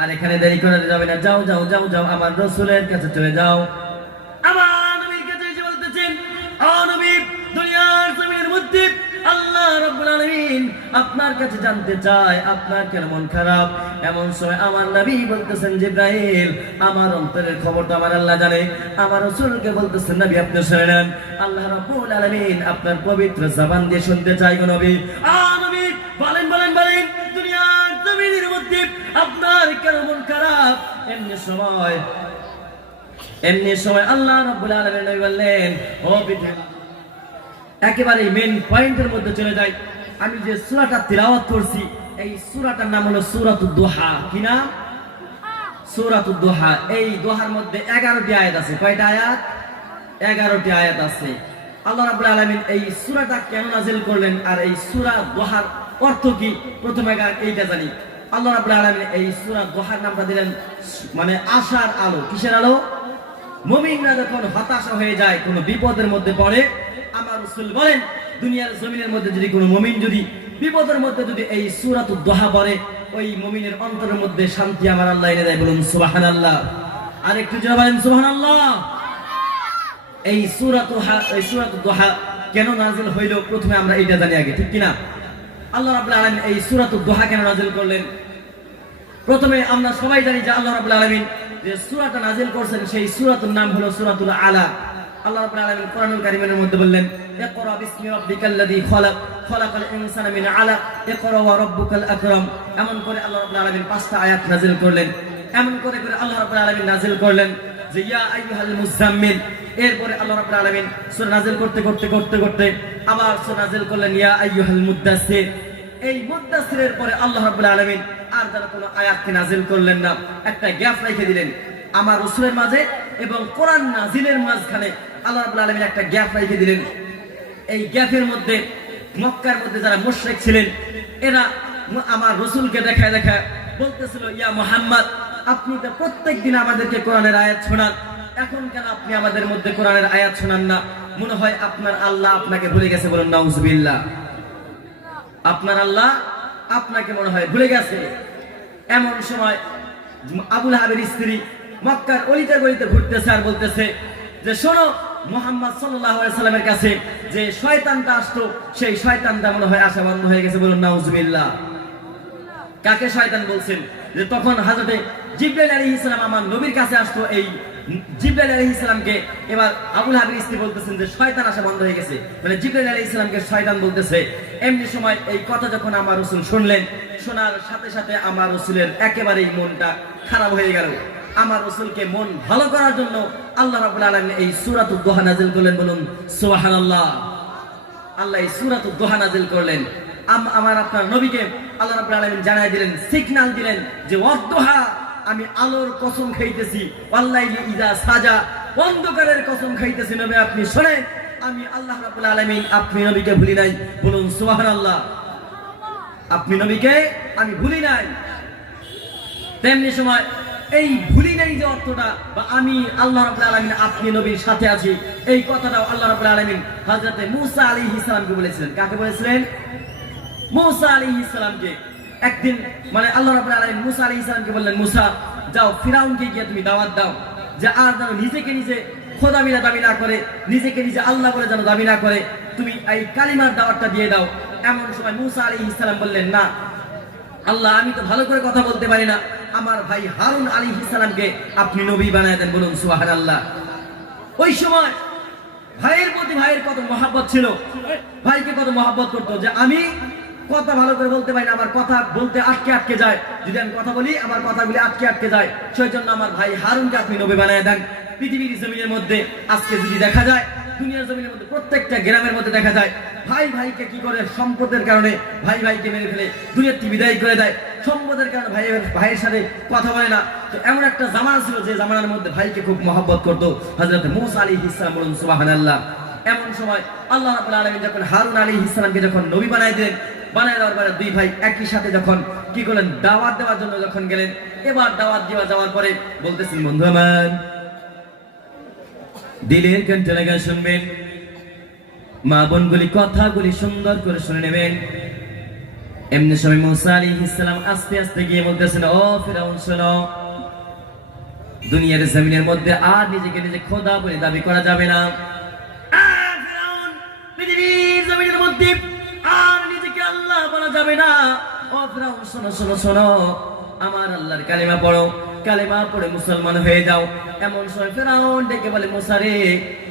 আর এখানে দেরি করে যাবে না। যাও যাও যাও যাও, আমার রসুলের কাছে চলে যাও। আল্লাহ আপনার কাছে জানতে চায়, আপনার কেন মন খারাপ? এমন সময় আমার নবী বলতেছেন আমার অন্তরের খবর তো আমার আল্লাহ জানে। আমার রাসূলকে বলতেছেন, নবী, আপনি শুনে নেন। আল্লাহ রাব্বুল আলামিন আপনার পবিত্র জবান দিয়ে শুনতে চাই নবী। আ মন এমনি সময় আল্লাহ রাব্বুল আলামিন নবী বললেন, ও পৃথিবী একেবারে মেন পয়েন্টের মধ্যে চলে যাই। আমি যে সূরাটা তিলাওয়াত করছি, এই সূরাটার নাম হলো সূরাতুদ দুহা। কি নাম? সূরাতুদ দুহা। এই দোহার মধ্যে 11টি আয়াত আছে। কয়টা আয়াত? 11টি আয়াত আছে। আল্লাহ রাব্বুল আলামিন এই সূরাটা কেন নাযিল করলেন? আর এই সূরা দোহার অর্থ কি? প্রথমে এইটা জানি। আল্লাহ রাব্বুল আলামিন এই সূরা দোহার নামটা দিলেন মানে আশার আলো। কিসের আলো? মুমিনরা যখন হতাশা হয়ে যায়, কোনো বিপদের মধ্যে পড়ে, আমার রাসূল বলেন, দুনিয়ার জমিনের মধ্যে যদি কোনো মুমিন যদি বিপদের মধ্যে যদি এই সূরাতুদ দোহা পড়ে, ওই মুমিনের অন্তরের মধ্যে শান্তি আমার আল্লাহ এনে দেয় বলুন, সুবহানাল্লাহ। আর একটু জোরে বলেন, সুবহানাল্লাহ। এই সূরাতু এই সূরাতুদ দোহা কেন নাযিল হইল? প্রথমে আমরা এটা জানি আগে, ঠিক কি না আল্লাহ রাব্বুল আলামিন এই সূরাতুদ দোহা কেন নাযিল করলেন? প্রথমে আমরা সবাই জানি যে আল্লাহ রাব্বুল আলামিন যে সূরাটা নাযিল করছেন, সেই সূরাতুর নাম হলো সূরাতুল আলা। আল্লাহ আলামিন কোরআনুল কারীমের মধ্যে বললেন আল্লাহ পাঁচটা আয়াত নাযিল করলেন। এমন করে করে নাযিল করলেন যে, ইয়া এরপরে আল্লাহ রাব্বুল আলামিন সূরা নাযিল করতে করতে করতে করতে আবার সূরা নাযিল করলেন, ইয়া আইয়ুহাল মুদ্দাসসির এই মুদ্দাসিরের পরে আল্লাহ রাব্বুল আলামিন আর যারা কোনো আয়াতকে নাজিল করলেন না, একটা গ্যাপ রেখে দিলেন আমার রসুলের মাঝে এবং কোরআন নাজিলের মাঝখানে আল্লাহ রাব্বুল আলামিন একটা গ্যাপ রেখে দিলেন। এই গ্যাপের মধ্যে, মক্কার মধ্যে যারা মুশরিক ছিলেন, এরা আমার রসুলকে দেখায় দেখা বলতেছিল, ইয়া মুহাম্মদ, আপনি তো প্রত্যেক দিন আমাদেরকে কোরআনের আয়াত শোনান। এখন কেন আপনি আমাদের মধ্যে কোরআনের আয়াত শোনান না? মনে হয় আপনার আল্লাহ আপনাকে ভুলে গেছে বলুন, নাউজুবিল্লাহ। আপনার আল্লাহ আপনাকে মনে হয় ভুলে গেছে। এমন সময় আবুল হাবের স্ত্রী মক্কার অলিতে গলিতে ঘুরতেছে আর বলতেছে যে, শোনো, মোহাম্মদ সাল্লামের কাছে যে শয়তানটা আসতো, সেই শয়তানটা মনে হয় আশা বন্ধ হয়ে গেছে বলুন, নাউজুবিল্লাহ। কাকে শয়তান বলছেন? যে তখন হাজতে জিব্রাইল আলাইহিস সালাম আমার নবীর কাছে আসতো এই জিব্রাইল এবার আবুল বলতেছেন যে শয়তান আসা বন্ধ হয়ে গেছে। মানে শয়তান বলতেছে। এমনি সময় এই কথা যখন আমার শুনলেন, শোনার সাথে সাথে আমার মনটা খারাপ হয়ে গেল। আমার মন ভালো করার জন্য আল্লাহ এই নাযিল করলেন বলুন, সুবহানাল্লাহ। আল্লাহ এই করলেন। আমার আপনার নবীকে আল্লাহ রাব্বুল আলামিন জানাই দিলেন সিগন্যাল দিলেন যে ওয়াদ্দোহা আমি আলোর কসম খাইতেছি। ওয়াল্লাইলি ইদা সাজা, অন্ধকারের কসম খাইতেছি নবে, আপনি শুনেন, আমি আল্লাহ রাব্বুল আলামিন আপনি নবীকে ভুলি নাই। বলুন, সুবহানাল্লাহ। আপনি নবীকে আমি ভুলি নাই। তেমনি সময়, এই ভুলি নাই যে অর্থটা, বা আমি আল্লাহ রাব্বুল আলামিন আপনি নবীর সাথে আছি, এই কথাটাও আল্লাহ রাব্বুল আলামিন হযরতে মূসা আলাইহিস সালামকে বলেছিলেন। কাকে বলেছিলেন? মূসা আলাইহিস সালামকে। একদিন মানে আল্লাহ রাব্বুল আলামিন মূসা আলাইহিস সালামকে বললেন, মূসা, যাও, ফিরাউনকে গিয়ে তুমি দাওয়াত দাও। যে আর যেন নিজেকে নিজে খোদা মিলা দাবি না করে, নিজেকে নিজে আল্লাহ বলে যেন দাবি না করে, তুমি এই কালিমার দাওয়াতটা দিয়ে দাও। এমন সময় মূসা আলাইহিস সালাম বললেন, না, আল্লাহ, আমি তো ভালো করে কথা বলতে পারি না। আমার ভাই হারুন আলী ইসলামকে আপনি নবী বানায় দেন বলুন সুহান আল্লাহ ওই সময় ভাইয়ের প্রতি ভাইয়ের কত মহাব্বত ছিল। ভাইকে কত মহাব্বত করতো যে, আমি কথা ভালো করে বলতে পারি না, আমার কথা বলতে আটকে আটকে যায়। যদি আমি কথা বলি, আমার কথাগুলি আটকে আটকে যায়। সেই জন্য আমার ভাই হারুনকে আপনি নবী বানায় দেন। পৃথিবীর জমিনের মধ্যে আজকে যদি দেখা যায়, দুনিয়ার জমিনের মধ্যে প্রত্যেকটা গ্রামের মধ্যে দেখা যায়, ভাই ভাইকে কি করে সম্পদের কারণে ভাই ভাইকে মেরে ফেলে, দুনিয়ার বিদায় করে দেয়? সম্পদের কারণে ভাই ভাইয়ের সাথে কথা বলে না। তো এমন একটা জামানা ছিল যে জামানার মধ্যে ভাইকে খুব মহব্বত করতো হযরত মূসা আলাইহিস ইসলাম বলুন, সুবহানাল্লাহ। এমন সময় আল্লাহ আলামিন যখন হারুন আলাইহিস ইসলামকে যখন নবী বানায় দিলেন বানায় দেওয়ার পরে দুই ভাই একই সাথে যখন কি করলেন, দাওয়াত দেওয়ার জন্য যখন গেলেন, এবার দাওয়াত দেওয়া যাওয়ার পরে বলতেছেন, বন্ধু আমার, দিলের কণ্ঠ লাগা শুনবেন? মা বোনগুলি কথাগুলি সুন্দর করে শুনে নেবেন। এমনি সময় মুসা আলাইহিস সালাম আস্তে আস্তে গিয়ে বলতেছেন, ও ফেরাউন, শোনো, দুনিয়ার জমিনের মধ্যে আর নিজেকে নিজে খোদা বলে দাবি করা যাবে না। পৃথিবীর জমিনের মধ্যে যাবে না। ও ফিরাউন, শোনো শোনো শোনো। আমার আল্লাহর কালিমা পড়ো। কালিমা পড়ে মুসলমান হয়ে যাও। এমন সময় ফেরাউন ডেকে বলে মোসারে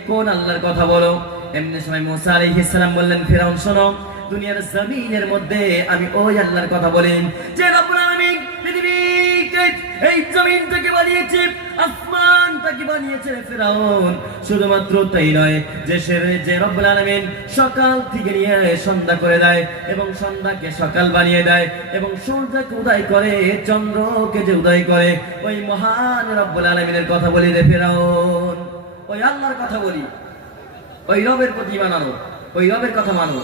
কোন আল্লাহর কথা বলো? এমনি সময় মুসা আলাইহিস সালাম বললেন, ফেরাউন, শোনো, দুনিয়ার জমিনের মধ্যে আমি ওই আল্লাহর কথা বলি। যে রব্বুল আলামিন এই জমিনটাকে বানিয়েছে আসমানটাকে বানিয়েছে ফেরাউন। শুধুমাত্র তাই নয়, যে সে যে রব্বুল আলামিন সকাল থেকে নিয়ে সন্ধ্যা করে দেয় এবং সন্ধ্যাকে সকাল বানিয়ে দেয় এবং সূর্যকে উদয় করে, চন্দ্রকে যে উদয় করে, ওই মহান রব্বুল আলামিনের কথা বলি রে ফেরাউন। ওই আল্লাহর কথা বলি। ওই রবের প্রতি মানানো ওই রবের কথা মানো।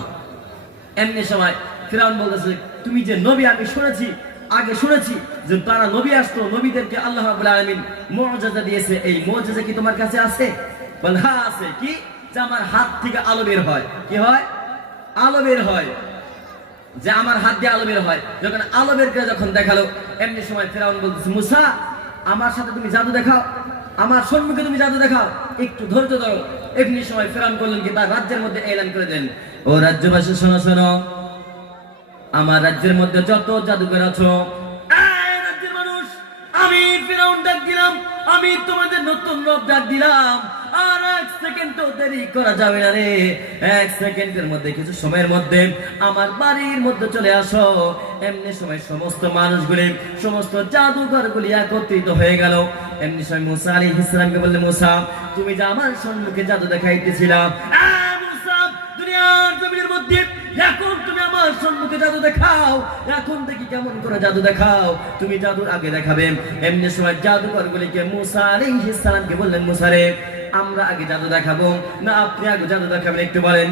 এমনি সময় ফিরাউন বলতেছে, তুমি যে নবী, আমি শুনেছি আগে শুনেছি যে তারা নবী আসতো, নবীদেরকে আল্লাহ আলামিন মুআজিজা দিয়েছে। এই মুআজিজা কি তোমার কাছে আছে? বল হ্যাঁ আছে। কি? যে আমার হাত থেকে আলো বের হয়। কি হয়? আলো বের হয়। যে আমার হাত দিয়ে আলো বের হয়। যখন আলো বের করে যখন দেখাল, এমনি সময় ফেরাউন বলতেছে, মুসা, আমার সাথে তুমি জাদু দেখাও। আমার সম্মুখে তুমি জাদু দেখাও। একটু ধৈর্য ধরো। এমনি সময় ফেরাউন করলেন কি, তার রাজ্যের মধ্যে এলান করে দেন ও রাজ্যবাসী, শোনো শোনো। আমার রাজ্যের মধ্যে যত জাদুকর আছো আমি তোমাদের নতুন রব ডাক দিলাম। আর এক দেরি করা যাবে না রে। এক সেকেন্ডের মধ্যে, কিছু সময়ের মধ্যে আমার বাড়ির মধ্যে চলে আসো। এমনি সময় সমস্ত মানুষগুলি, সমস্ত জাদুঘরগুলি একত্রিত হয়ে গেল। এমনি সময় মুসা আলী ইসলামকে বললে, মুসা, তুমি যে আমার সম্মুখে জাদু দেখাইতেছিলাম এখন আমার সম্মুখে জাদু দেখাও। এখন দেখি কেমন করে জাদু দেখাও। তুমি জাদুর আগে দেখাবে। এমনি সময় জাদুকর গুলিকে মুসা বললেন, মুসা রে, আমরা আগে জাদু দেখাবো। না, আপনি আগে জাদু দেখাবেন, একটু বলেন।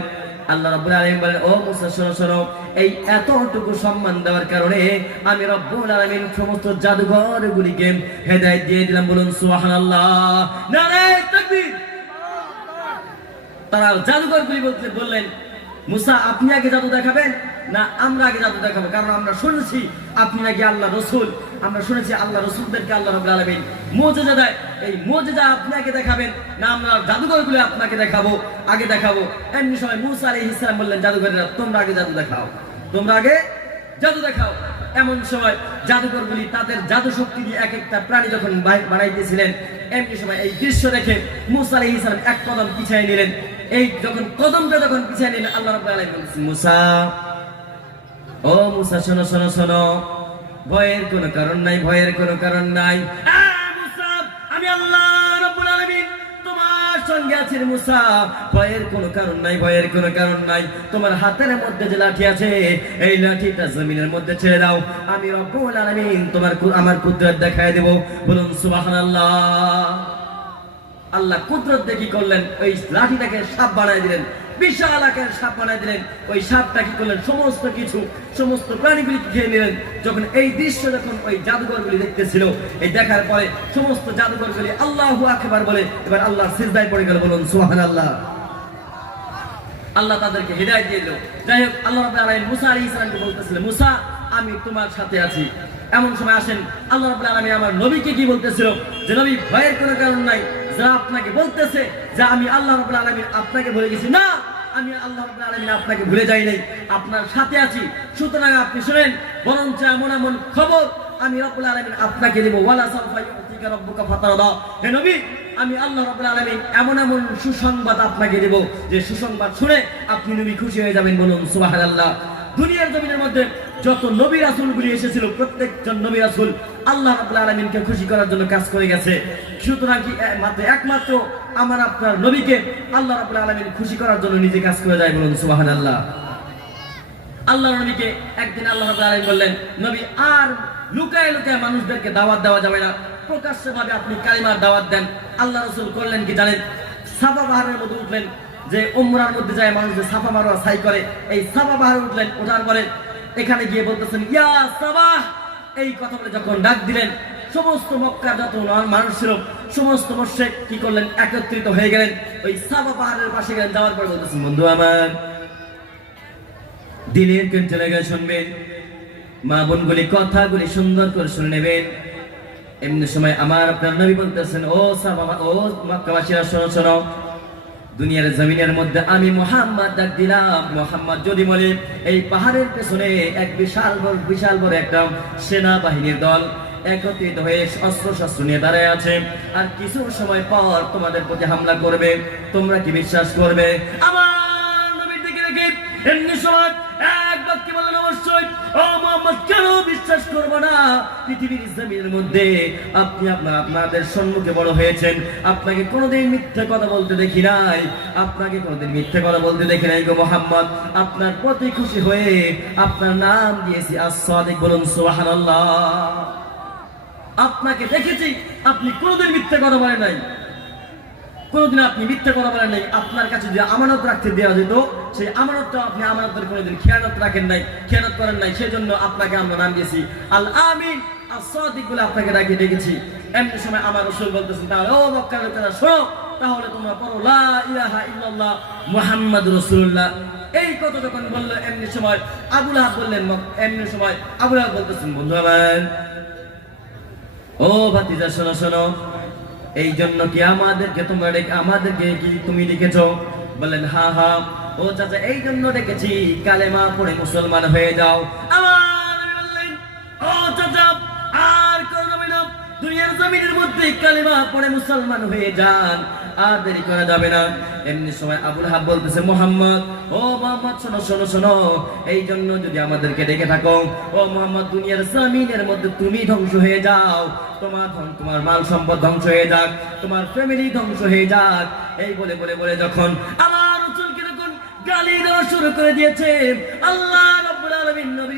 আল্লাহ বলেন, ও মুসা, শোনো শোনো, এই এতটুকু সম্মান দেওয়ার কারণে আমি রব্বুল আলামিন সমস্ত জাদুঘর গুলিকে হেদায়েত দিয়ে দিলাম। বলুন, সুবহানাল্লাহ। নারে তাকবীর। তারা জাদুঘর গুলি বলতে বললেন মুসা, আপনি আগে জাদু দেখাবেন? না, আমরা আগে জাদু দেখাবো? কারণ আমরা শুনেছি আপনি নাকি আল্লাহ রসুল। আমরা শুনেছি আল্লাহ রসুলদেরকে আল্লাহ রবুল আলমিন মোজেজা দেয় এই মোজেজা আপনি আগে দেখাবেন, না, আমরা জাদুঘরগুলো আপনাকে দেখাবো, আগে দেখাবো। এমনি সময় মুসা আলী ইসলাম বললেন, জাদুঘরেরা, তোমরা আগে জাদু দেখাও। তোমরা আগে জাদু দেখাও। এমন সময় জাদুকরগুলি তাদের জাদু শক্তি দিয়ে এক একটা প্রাণী যখন বানাইতেছিলেন, এমনি সময় এই দৃশ্য দেখে মুসা আলাইহিস সালাম এক কদম পিছিয়ে নিলেন। এই যখন কদমটা যখন পিছিয়ে নিলেন আল্লাহ রাব্বুল আলামিন মুসা, ও মুসা, শোনো শোনো শোনো, ভয়ের কোনো কারণ নাই, ভয়ের কোনো কারণ নাই। আমি আল্লাহ তোমার সঙ্গে ভয়ের কোনো কারণ নাই, ভয়ের কোনো কারণ নাই। তোমার হাতের মধ্যে যে লাঠি আছে, এই লাঠিটা জমিনের মধ্যে দাও। আমি তোমার আমার কুদরত দেখায় দেব। বলুন, সুবহানাল্লাহ। আল্লাহ কুদরত কি করলেন, ওই লাঠিটাকে সাপ বানায় দিলেন বিশাল আকারের সাপ বানায় দিলেন, ওই সাপটা কি করলেন, সমস্ত কিছু, সমস্ত প্রাণীগুলি খেয়ে নিলেন, যখন এই দৃশ্য যখন ওই জাদুঘরগুলি দেখতেছিল, এই দেখার পরে সমস্ত জাদুঘরগুলি আল্লাহু আকবার বলে, এবার আল্লাহ সিজদায় পড়ে গেল, বলুন, সুবহানাল্লাহ। আল্লাহ আল্লাহ তাদেরকে হৃদায়ত দিয়ে দিল। যাই হোক, আল্লাহ আলামিন মুসা আলাইহিস সালামকে বলতেছিলেন মুসা, আমি তোমার সাথে আছি। এমন সময় আসেন, আল্লাহ রাব্বুল আলামিন আমার নবীকে কি বলতেছিল? যে নবী ভয়ের কোনো কারণ নাই যারা আপনাকে বলতেছে, যে আমি আল্লাহ রাব্বুল আলামিন আপনাকে ভুলে গেছি না, আমি আল্লাহ রাব্বুল আলামিন আপনাকে ভুলে যাই নাই। আপনার সাথে আছি। সুতরাং আপনি শুনেন, বরঞ্চ এমন এমন খবর আমি রব্বুল আলামিন আপনাকে দেব। ওয়ালা নবী, আমি আল্লাহ রাব্বুল আলামিন এমন এমন সুসংবাদ আপনাকে দেব, যে সুসংবাদ শুনে আপনি নবী খুশি হয়ে যাবেন বলুন, সুবহানাল্লাহ। দুনিয়ার জমিনের মধ্যে যত নবী রাসূলগুলি এসেছিল, প্রত্যেকজন নবী রাসূল আল্লাহ রাব্বুল আলামিনকে খুশি করার জন্য কাজ করে গেছে। সুতরাং কি মাত্র একমাত্র আমার আপনার নবীকে আল্লাহ রাব্বুল আলামিন খুশি করার জন্য নিজে কাজ করে যায় বলুন সুবহানাল্লাহ। আল্লাহ আল্লাহ নবীকে একদিন আল্লাহ রাব্বুল আলামিন বললেন, নবী, আর লুকায় লুকায় মানুষদেরকে দাওয়াত দেওয়া যাবে না। প্রকাশ্য ভাবে আপনি কালিমার দাওয়াত দেন। আল্লাহ রসুল করলেন কি জানেন? সাফা পাহাড়ের মধ্যে উঠলেন, যে উমরার মধ্যে যায় মানুষ যে সাফা মারোয়া সাই করে, এই সাফা পাহাড়ে উঠলেন, ওঠার পরে এখানে গিয়ে বলতেছেন, ইয়া সাবাহ। এই কথা যখন ডাক দিলেন, সমস্ত মক্কার যত মানুষ ছিল, সমস্ত মোশেক কি করলেন? একত্রিত হয়ে গেলেন। ওই সাফা পাহাড়ের পাশে গেলেন, যাওয়ার পরে বলতেছেন, বন্ধু আমার দিনের কেন চলে গেলে শুনবেন। মা বোনগুলি কথাগুলি সুন্দর করে শুনে নেবেন। এমনি সময় আমার আপনার নবী বলতেছেন, ও সাহাবা ও মক্কাবাসীরা, শোনো শোনো দুনিয়ার জমিনের মধ্যে আমি মোহাম্মদ ডাক দিলাম। মোহাম্মদ যদি বলে, এই পাহাড়ের পেছনে এক বিশাল বড় বিশাল বড় একটা সেনাবাহিনীর দল একত্রিত হয়ে অস্ত্র শস্ত্র নিয়ে দাঁড়ায় আছে আর কিছু সময় পর তোমাদের প্রতি হামলা করবে, তোমরা কি বিশ্বাস করবে? আমার নবীর দিকে রেখে এমনি সময় এক কেন বিশ্বাস না? পৃথিবীর মধ্যে আপনি আপনার আপনাদের সম্মুখে বড় হয়েছেন। আপনাকে কোনোদিন কথা বলতে দেখি নাই। আপনাকে কোনোদিন কথা বলতে দেখি নাই গো মোহাম্মদ। আপনার প্রতি খুশি হয়ে আপনার নাম দিয়েছি আসাদিক বলুন, সুবহানাল্লাহ। আপনাকে দেখেছি, আপনি কোনোদিন মিথ্যে কথা বলেন নাই। কোনোদিন আপনি মিথ্যা কথা বলেন নাই, আপনার কাছে যে আমানত রাখতে দেওয়া যেত, সেই আমানতটা আপনি আমানতের কোনোদিন খেয়ানত রাখেন নাই, খেয়ানত করেন নাই, সেজন্য আপনাকে আমরা নাম দিয়েছি আল আমিন। আসাদিক বলে আপনাকে ডাকিয়ে ডেকেছি। এমনি সময় আমার রসুল বলতেছেন তাহলে, ও মক্কার লোকেরা, শোনো, তাহলে তোমরা পড়ো, লা ইলাহা ইল্লাল্লাহ মুহাম্মাদ রাসূলুল্লাহ। এই কথা যখন বলল, এমনি সময় আবুল আহাব বললেন এমনি সময় আবুল আহাব বলতেছেন, বন্ধু আমার, ও ভাতিজা, শোনো শোনো এই জন্য কি আমাদেরকে তোমরা আমাদেরকে কি তুমি লিখেছো? বললেন হা হা। ও চাচা এই জন্য ডেকেছি, কালেমা পড়ে মুসলমান হয়ে যাও। ও চাচা, আর কোন দুনিয়ার জমিনের মধ্যে কালেমা পড়ে মুসলমান হয়ে যান। আর দেরি করা যাবে না। এমনি সময় আবুল হাব বলতেছে, মোহাম্মদ, ও মোহাম্মদ, শোনো শোনো শোনো এই জন্য যদি আমাদেরকে ডেকে থাকো, ও মোহাম্মদ, দুনিয়ার জমিনের মধ্যে তুমি ধ্বংস হয়ে যাও। তোমার তোমার মাল সম্পদ ধ্বংস হয়ে যাক, তোমার ফ্যামিলি ধ্বংস হয়ে যাক। এই বলে বলে বলে যখন আমার গালি দেওয়া শুরু করে দিয়েছে আল্লাহ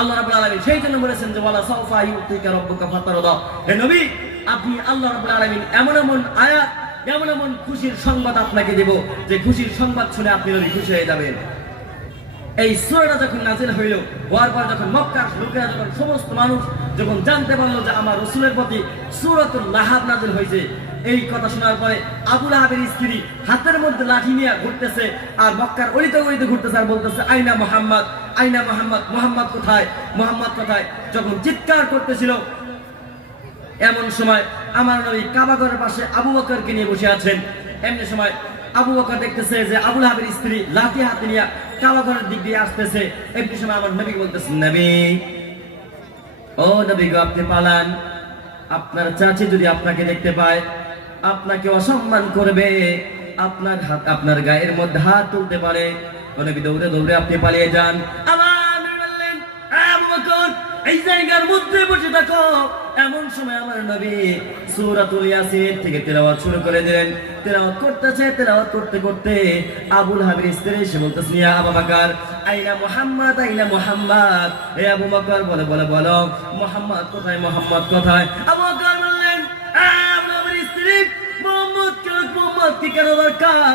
আল্লাহ রাব্বুল আলামিন সেই জন্য বলেছেন যে, ওয়ালা সাউফা ইউতিকা রাব্বুকা ফাতারদা। হে নবী, আপনি আল্লাহ রাব্বুল আলামিন এমন এমন আয়াত, এমন এমন খুশির সংবাদ আপনাকে দেব, যে খুশির সংবাদ শুনে আপনি নবী খুশি হয়ে যাবেন। এই সূরাটা যখন নাজিল হইল, হওয়ার পর যখন মক্কার লোকেরা যখন সমস্ত মানুষ যখন জানতে পারল যে আমার রসুলের প্রতি সূরাতুল লাহাব নাজিল হয়েছে, এই কথা শোনার পরে আবু লাহাবের স্ত্রী হাতের মধ্যে লাঠি নিয়ে ঘুরতেছে আর মক্কার অলিতে অলিতে ঘুরতেছে আর বলতেছে, আইনা মোহাম্মদ আইনা মোহাম্মদ মোহাম্মদ কোথায়? মোহাম্মদ কোথায়? যখন চিৎকার করতেছিল, এমন সময় আমার নবী কাবাগরের পাশে আবু বকরকে নিয়ে বসে আছেন। এমনি সময় আবু বকর দেখতেছে যে আবুল হাবির স্ত্রী লাঠি হাতে নিয়ে কাবাগরের দিক দিয়ে আসতেছে। এমনি সময় আমার নবী বলতেছেন নবী, ও নবী গো, আপনি পালান। আপনার চাচি যদি আপনাকে দেখতে পায়, আপনাকে অসম্মান করবে। আপনার হাত, আপনার গায়ের মধ্যে হাত তুলতে পারে। নবী দৌড়ে দৌড়ে আপনি পালিয়ে যান। এই জায়গার মধ্যে বসে থাকো। এমন সময় আমার নবী সূরাতুল ইয়াসিন থেকে তেলাওয়াত শুরু করে দিলেন। তেলাওয়াত করতেছে, তেলাওয়াত করতে করতে আবুল হাবির স্ত্রী এসে বলতেছে, ইয়া আবু বকর আইনা মুহাম্মদ আইনা মুহাম্মদ। হে আবু বকর, বলে বলে, বলো, মুহাম্মদ কোথায় মুহাম্মদ কোথায়? আবু বকর বললেন "এ আবু হাবির স্ত্রী মোহাম্মদ কে মোহাম্মদ কি কেন দরকার?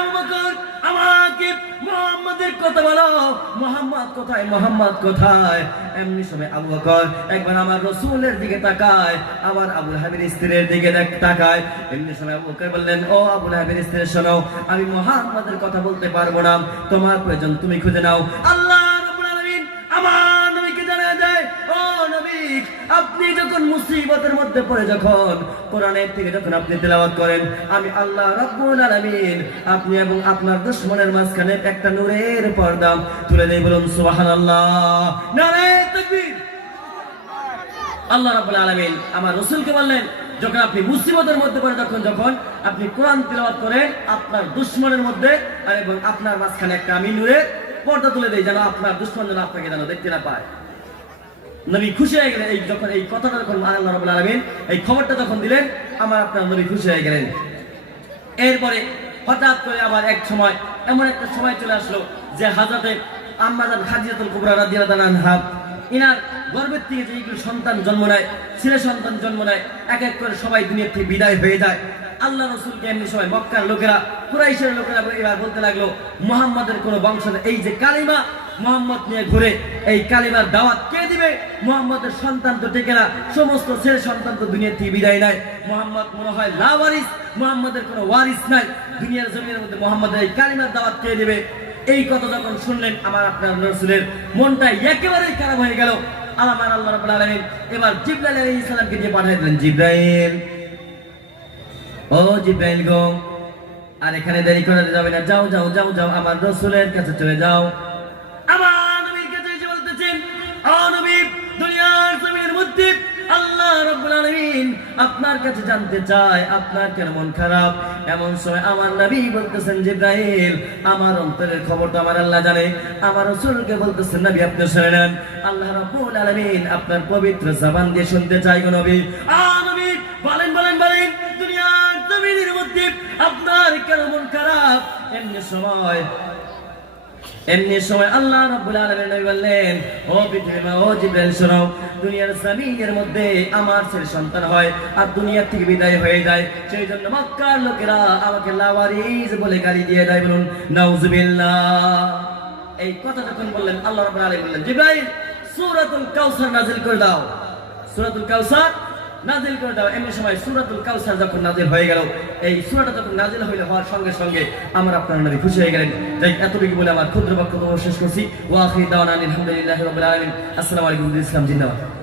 কথা বলো, মোহাম্মদ কোথায় মোহাম্মদ কোথায়? এমনি সময় আবু বকর একবার আমার রসুলের দিকে তাকায়, আবার আবুল হাবির স্ত্রীর দিকে তাকায়। এমনি সময় আবু বকর বললেন, ও আবুল হাবির স্ত্রী, শোনো, আমি মোহাম্মদের কথা বলতে পারব না। তোমার প্রয়োজন তুমি খুঁজে নাও। আল্লাহ নবী আপনি যখন মুসিবতের মধ্যে পড়ে যখন, কোরআনের থেকে যখন আপনি তেলাওয়াত করেন, আমি আল্লাহ রাব্বুল আলামিন, আপনি এবং আপনার দুশমনের মাঝখানে একটা নূরের পর্দা তুলে দেই বলুন, সুবহানাল্লাহ। নারে তাকবীর। আল্লাহ রাব্বুল আলামিন আমার রাসূলকে বললেন, যখন আপনি মুসিবতের মধ্যে পড়ে যখন যখন আপনি কোরআন তেলাওয়াত করেন, আপনার দুশমনের মধ্যে আর এবং আপনার মাঝখানে একটা আমি নূরের পর্দা তুলে দেই, যেন আপনার দুশমন যেন আপনাকে যেন দেখতে না পায়। নবী খুশি হয়ে গেলেন। এই যখন, এই কথাটা যখন আল্লাহ রাব্বুল আলামিন, এই খবরটা যখন দিলেন, আমার আপনার নবী খুশি হয়ে গেলেন। এরপরে হঠাৎ করে আবার এক সময়, এমন একটা সময় চলে আসলো যে হাজরতে আম্মাজান খাজিয়াতুল কুবরা রাদিয়াল্লাহু আনহা, ইনার গর্ভের থেকে যে এইগুলো সন্তান জন্ম নেয়, ছেলে সন্তান জন্ম নেয়, এক এক করে সবাই দুনিয়ার থেকে বিদায় হয়ে যায়। আল্লাহ রসুলকে এমনি সময় মক্কার লোকেরা, কুরাইশের লোকেরা এবার বলতে লাগল, মোহাম্মদের কোনো বংশ। এই যে কালিমা মোহাম্মদ নিয়ে ঘুরে এই কালিমার দাওয়াত কে দিবে? মোহাম্মদের সন্তান তো টেকে না। সমস্ত ছেলে সন্তান তো দুনিয়ার থেকে বিদায় নাই মোহাম্মদ মনে হয় লাওয়ারিস মোহাম্মদের কোনো ওয়ারিস নাই। দুনিয়ার জমিনের মধ্যে মোহাম্মদের এই কালিমার দাওয়াত কে দিবে? এই কথা যখন শুনলেন আমার আপনার রসুলের, মনটা একেবারেই খারাপ হয়ে গেল। আমার আল্লাহ রাব্বুল আলামিন এবার জিব্রাইল আলাইহিস সালামকে দিয়ে পাঠিয়ে দিলেন, জিব্রাইল, ও জিব্রাইল গো, আর এখানে দেরি করে যাবে না। যাও যাও যাও যাও, আমার রসুলের কাছে চলে যাও। আপনার কাছে জানতে চায়, আপনার খারাপ? এমন সময় আমার নবী বলতেছেন আমার অন্তরের খবর তো আমার আল্লাহ জানে। আমার বলতেছেন, নবী, আপনি আল্লাহ রাব্বুল আলামিন আপনার পবিত্র জবান দিয়ে শুনতে চাই গো নবী। আ নবী, বলেন বলেন বলেন, দুনিয়ার জমিনের মধ্যে আপনার কেন মন খারাপ? এমনি সময় এমনি সময় আল্লাহ রাব্বুল আলামিন বললেন, ও পৃথিবীর মা, ও জিবরাইল, শোনো, দুনিয়ার জমিনের মধ্যে আমার ছেলে সন্তান হয় আর দুনিয়া থেকে বিদায় হয়ে যায়। সেই জন্য মক্কার লোকেরা আমাকে লাওয়ারিস বলে গালি দিয়ে দেয় বলুন, নাউজুবিল্লাহ। এই কথা যখন বললেন, আল্লাহ রাব্বুল আলামিন বললেন, জিবরাইল, সূরাতুল কাউসার নাযিল করে দাও। সূরাতুল কাউসার নাজিল করে দাও এমনি সময় সুরাতুল কাউসার যখন নাজিল হয়ে গেল, এই সুরাটা যখন নাজিল হইলে হওয়ার সঙ্গে সঙ্গে আমার আপনার নবী খুশি হয়ে গেলেন। তাই এতটুকু বলে আমার ক্ষুদ্র পক্ষ শেষ করছি। ওয়াহি দাওয়ান আলহামদুলিল্লাহ আলামিন। আসসালামু আলাইকুম ইসলাম জিন্দাবাদ।